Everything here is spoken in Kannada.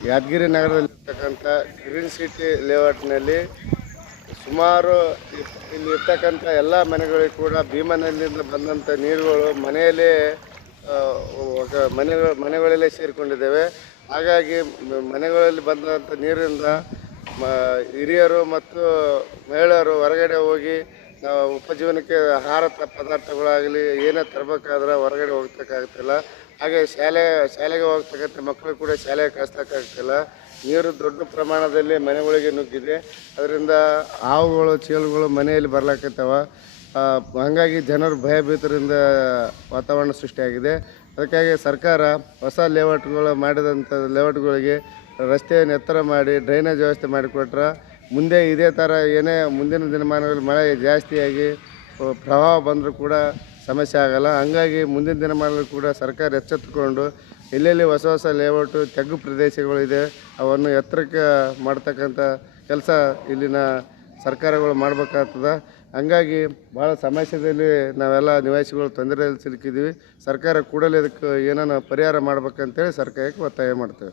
ಯಾದಗಿರಿ ನಗರದಲ್ಲಿರ್ತಕ್ಕಂಥ ಗ್ರೀನ್ ಸಿಟಿ ಲೇಔಟ್ನಲ್ಲಿ ಸುಮಾರು ಇಲ್ಲಿ ಇರ್ತಕ್ಕಂಥ ಎಲ್ಲ ಮನೆಗಳಿಗೆ ಕೂಡ ಭೀಮನಲ್ಲಿಂದ ಬಂದಂಥ ನೀರುಗಳು ಮನೆಯಲ್ಲೇ ಮನೆಗಳ, ಮನೆಗಳಲ್ಲೇ ಸೇರಿಕೊಂಡಿದ್ದೇವೆ. ಹಾಗಾಗಿ ಮನೆಗಳಲ್ಲಿ ಬಂದಂಥ ನೀರಿಂದ ಮ, ಹಿರಿಯರು ಮತ್ತು ಮಹಿಳೆಯರು ಹೊರಗಡೆ ಹೋಗಿ ನಾವು ಉಪಜೀವನಕ್ಕೆ ಆಹಾರ ಪದಾರ್ಥಗಳಾಗಲಿ, ಏನೇ ತರಬೇಕಾದ್ರೆ ಹೊರಗಡೆ ಹೋಗ್ತಕ್ಕಾಗ್ತಿಲ್ಲ ಹಾಗೆ ಶಾಲೆ, ಶಾಲೆಗೆ ಹೋಗ್ತಕ್ಕಂಥ ಮಕ್ಕಳು ಕೂಡ ಶಾಲೆಗೆ ಕಳಿಸ್ತಕ್ಕಾಗ್ತಿಲ್ಲ ನೀರು ದೊಡ್ಡ ಪ್ರಮಾಣದಲ್ಲಿ ಮನೆಗಳಿಗೆ ನುಗ್ಗಿದೆ. ಅದರಿಂದ ಹಾವುಗಳು ಚೇಳುಗಳು ಮನೆಯಲ್ಲಿ ಬರ್ಲಾಕತ್ತಾವ ಹಾಗಾಗಿ ಜನರು ಭಯಭೀತರಿಂದ ವಾತಾವರಣ ಸೃಷ್ಟಿಯಾಗಿದೆ. ಅದಕ್ಕಾಗಿ ಸರ್ಕಾರ ಹೊಸ ಲೇಔಟ್ಗಳು ಮಾಡಿದಂಥ ಲೇಔಟ್ಗಳಿಗೆ ರಸ್ತೆಯನ್ನು ಎತ್ತರ ಮಾಡಿ, ಡ್ರೈನೇಜ್ ವ್ಯವಸ್ಥೆ ಮಾಡಿಕೊಟ್ರೆ ಮುಂದೆ ಇದೇ ಥರ ಏನೇ ಮುಂದಿನ ದಿನಮಾನಗಳಲ್ಲಿ ಮಳೆ ಜಾಸ್ತಿಯಾಗಿ ಪ್ರವಾಹ ಬಂದರೂ ಕೂಡ ಸಮಸ್ಯೆ ಆಗಲ್ಲ. ಹಂಗಾಗಿ ಮುಂದಿನ ದಿನಮಾನದಲ್ಲಿ ಕೂಡ ಸರ್ಕಾರ ಎಚ್ಚೆತ್ತುಕೊಂಡು ಎಲ್ಲೆಲ್ಲಿ ಹೊಸ ಹೊಸ ಲೇಔಟು ತಗ್ಗು ಪ್ರದೇಶಗಳಿದೆ, ಅವನ್ನು ಎತ್ತರಕ್ಕೆ ಮಾಡ್ತಕ್ಕಂಥ ಕೆಲಸ ಇಲ್ಲಿನ ಸರ್ಕಾರಗಳು ಮಾಡಬೇಕಾಗ್ತದೆ. ಹಂಗಾಗಿ ಭಾಳ ಸಮಸ್ಯೆಯಲ್ಲಿ ನಾವೆಲ್ಲ ನಿವಾಸಿಗಳು ತೊಂದರೆಯಲ್ಲಿ ಸಿಲುಕಿದ್ದೀವಿ. ಸರ್ಕಾರ ಕೂಡಲೇ ಇದಕ್ಕೆ ಏನನ್ನ ಪರಿಹಾರ ಮಾಡ್ಬೇಕಂತೇಳಿ ಸರ್ಕಾರಕ್ಕೆ ಒತ್ತಾಯ ಮಾಡ್ತೇವೆ.